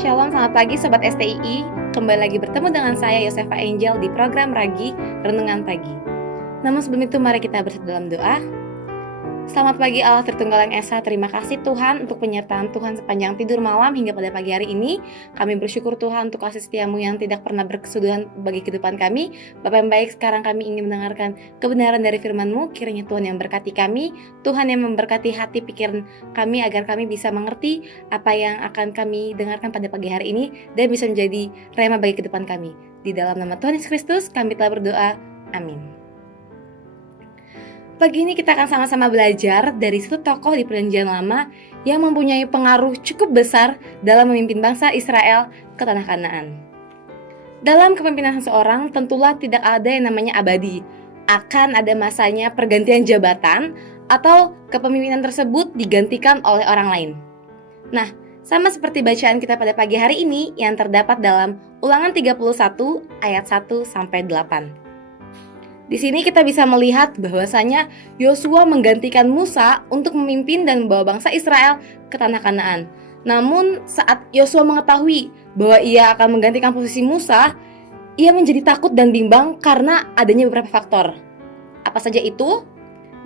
Shalom, selamat pagi Sobat STII. Kembali lagi bertemu dengan saya Yosefa Angel di program Ragi Renungan Pagi. Namun sebelum itu mari kita bersatu dalam doa. Selamat pagi Allah Tritunggal yang Esa. Terima kasih Tuhan untuk penyertaan Tuhan sepanjang tidur malam hingga pada pagi hari ini. Kami bersyukur Tuhan untuk kasih setiamu yang tidak pernah berkesudahan bagi kehidupan kami. Bapa yang baik, sekarang kami ingin mendengarkan kebenaran dari firman-Mu. Kiranya Tuhan yang berkati kami, Tuhan yang memberkati hati pikiran kami agar kami bisa mengerti apa yang akan kami dengarkan pada pagi hari ini dan bisa menjadi rema bagi kehidupan kami. Di dalam nama Tuhan Yesus Kristus kami telah berdoa. Amin. Pagi ini kita akan sama-sama belajar dari satu tokoh di Perjanjian Lama yang mempunyai pengaruh cukup besar dalam memimpin bangsa Israel ke tanah Kanaan. Dalam kepemimpinan seseorang tentulah tidak ada yang namanya abadi. Akan ada masanya pergantian jabatan atau kepemimpinan tersebut digantikan oleh orang lain. Nah, sama seperti bacaan kita pada pagi hari ini yang terdapat dalam Ulangan 31 ayat 1-8. Di sini kita bisa melihat bahwasanya Yosua menggantikan Musa untuk memimpin dan membawa bangsa Israel ke tanah Kanaan. Namun saat Yosua mengetahui bahwa ia akan menggantikan posisi Musa, ia menjadi takut dan bimbang karena adanya beberapa faktor. Apa saja itu?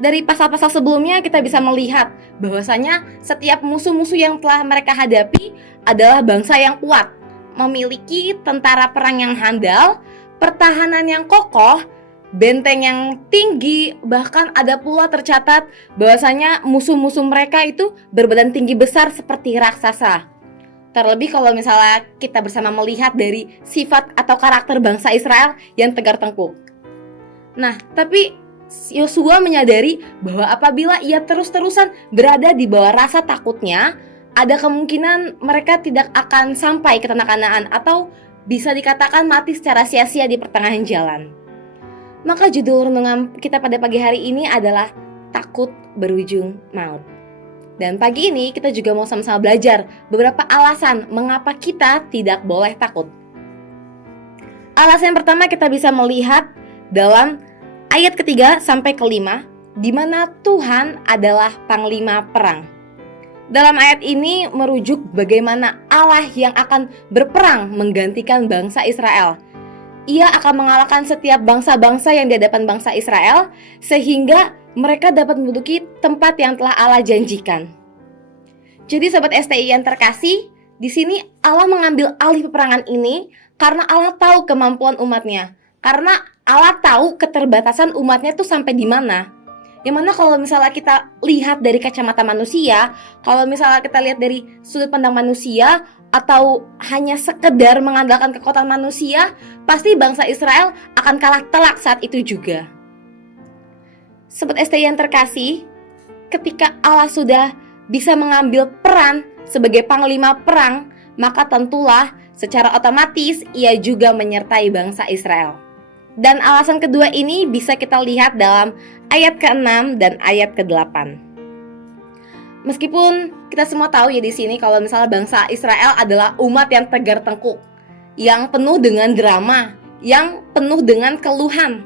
Dari pasal-pasal sebelumnya kita bisa melihat bahwasanya setiap musuh-musuh yang telah mereka hadapi adalah bangsa yang kuat, memiliki tentara perang yang handal, pertahanan yang kokoh, benteng yang tinggi, bahkan ada pula tercatat bahwasanya musuh-musuh mereka itu berbadan tinggi besar seperti raksasa. Terlebih kalau misalnya kita bersama melihat dari sifat atau karakter bangsa Israel yang tegar tengkuk. Nah, tapi Yosua menyadari bahwa apabila ia terus-terusan berada di bawah rasa takutnya, ada kemungkinan mereka tidak akan sampai ke tanah Kanaan atau bisa dikatakan mati secara sia-sia di pertengahan jalan. Maka judul renungan kita pada pagi hari ini adalah Takut Berujung Maut. Dan pagi ini kita juga mau sama-sama belajar beberapa alasan mengapa kita tidak boleh takut. Alasan yang pertama kita bisa melihat dalam ayat ketiga sampai kelima, di mana Tuhan adalah panglima perang. Dalam ayat ini merujuk bagaimana Allah yang akan berperang menggantikan bangsa Israel. Ia akan mengalahkan setiap bangsa-bangsa yang di hadapan bangsa Israel sehingga mereka dapat menduduki tempat yang telah Allah janjikan. Jadi sobat STI yang terkasih, di sini Allah mengambil alih peperangan ini karena Allah tahu kemampuan umatnya. Karena Allah tahu keterbatasan umatnya itu sampai di mana. Yang mana kalau misalnya kita lihat dari kacamata manusia, kalau misalnya kita lihat dari sudut pandang manusia, atau hanya sekedar mengandalkan kekuatan manusia, pasti bangsa Israel akan kalah telak saat itu juga. Sobat STI yang terkasih, ketika Allah sudah bisa mengambil peran sebagai panglima perang, maka tentulah secara otomatis ia juga menyertai bangsa Israel. Dan alasan kedua ini bisa kita lihat dalam ayat ke-6 dan ayat ke-8. Meskipun kita semua tahu ya di sini kalau misalnya bangsa Israel adalah umat yang tegar tengkuk, yang penuh dengan drama, yang penuh dengan keluhan.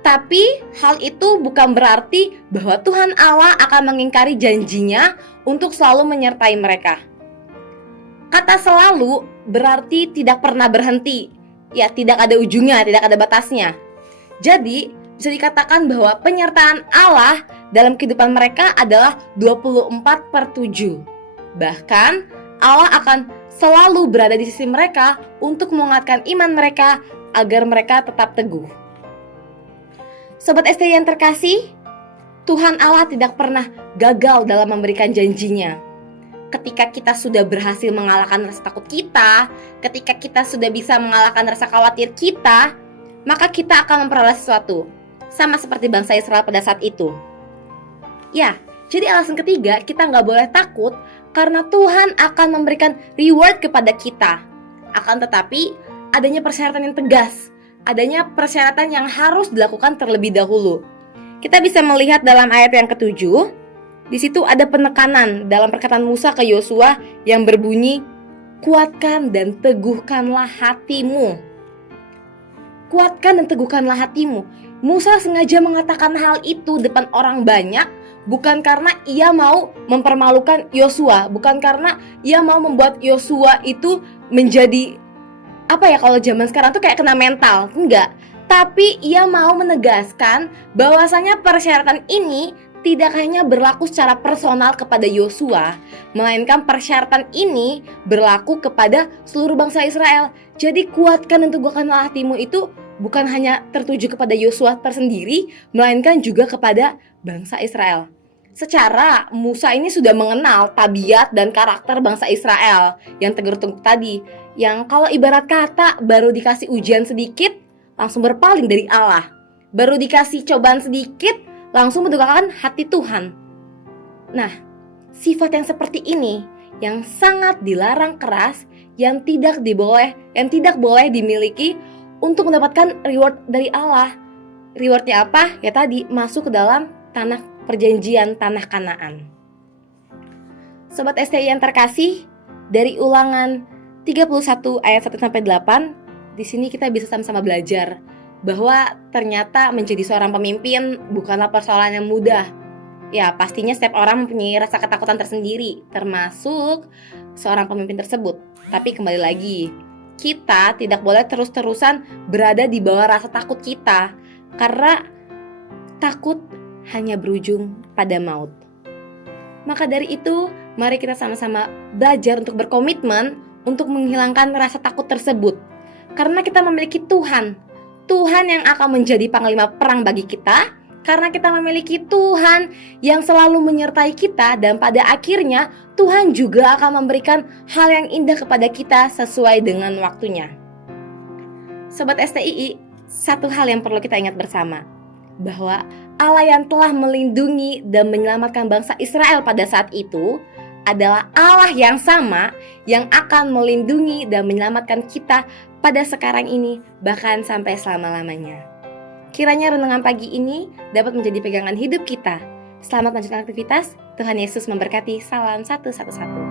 Tapi hal itu bukan berarti bahwa Tuhan Allah akan mengingkari janjinya untuk selalu menyertai mereka. Kata selalu berarti tidak pernah berhenti. Ya, tidak ada ujungnya, tidak ada batasnya. Jadi, bisa dikatakan bahwa penyertaan Allah dalam kehidupan mereka adalah 24/7. Bahkan, Allah akan selalu berada di sisi mereka untuk menguatkan iman mereka agar mereka tetap teguh. Sobat STI yang terkasih, Tuhan Allah tidak pernah gagal dalam memberikan janjinya. Ketika kita sudah berhasil mengalahkan rasa takut kita, ketika kita sudah bisa mengalahkan rasa khawatir kita, maka kita akan memperoleh sesuatu. Sama seperti bangsa Israel pada saat itu. Ya, jadi alasan ketiga kita nggak boleh takut karena Tuhan akan memberikan reward kepada kita. Akan tetapi adanya persyaratan yang tegas, adanya persyaratan yang harus dilakukan terlebih dahulu. Kita bisa melihat dalam ayat yang ke-7. Di situ ada penekanan dalam perkataan Musa ke Yosua yang berbunyi, kuatkan dan teguhkanlah hatimu. Kuatkan dan teguhkanlah hatimu. Musa sengaja mengatakan hal itu depan orang banyak, bukan karena ia mau mempermalukan Yosua, bukan karena ia mau membuat Yosua itu menjadi apa ya, kalau zaman sekarang tuh kayak kena mental, enggak. Tapi ia mau menegaskan bahwasanya persyaratan ini tidak hanya berlaku secara personal kepada Yosua, melainkan persyaratan ini berlaku kepada seluruh bangsa Israel. Jadi kuatkan dan teguhkanlah hatimu itu bukan hanya tertuju kepada Yosua tersendiri, melainkan juga kepada bangsa Israel. Secara Musa ini sudah mengenal tabiat dan karakter bangsa Israel yang tegur-tegur tadi, yang kalau ibarat kata baru dikasih ujian sedikit langsung berpaling dari Allah, baru dikasih cobaan sedikit langsung mendukakan hati Tuhan. Nah, sifat yang seperti ini yang sangat dilarang keras, yang tidak boleh dimiliki untuk mendapatkan reward dari Allah. Rewardnya apa? Ya tadi, masuk ke dalam tanah perjanjian, tanah Kanaan. Sobat STI yang terkasih, dari Ulangan 31 ayat 1-8, di sini kita bisa sama-sama belajar bahwa ternyata menjadi seorang pemimpin bukanlah persoalan yang mudah. Ya, pastinya setiap orang mempunyai rasa ketakutan tersendiri, termasuk seorang pemimpin tersebut. Tapi kembali lagi, kita tidak boleh terus-terusan berada di bawah rasa takut kita, karena takut hanya berujung pada maut. Maka dari itu, mari kita sama-sama belajar untuk berkomitmen untuk menghilangkan rasa takut tersebut. Karena kita memiliki Tuhan yang akan menjadi panglima perang bagi kita, karena kita memiliki Tuhan yang selalu menyertai kita, dan pada akhirnya Tuhan juga akan memberikan hal yang indah kepada kita sesuai dengan waktunya. Sobat STII, satu hal yang perlu kita ingat bersama, bahwa Allah yang telah melindungi dan menyelamatkan bangsa Israel pada saat itu adalah Allah yang sama yang akan melindungi dan menyelamatkan kita pada sekarang ini, bahkan sampai selama-lamanya. Kiranya renungan pagi ini dapat menjadi pegangan hidup kita. Selamat melanjutkan aktivitas. Tuhan Yesus memberkati. Salam 111.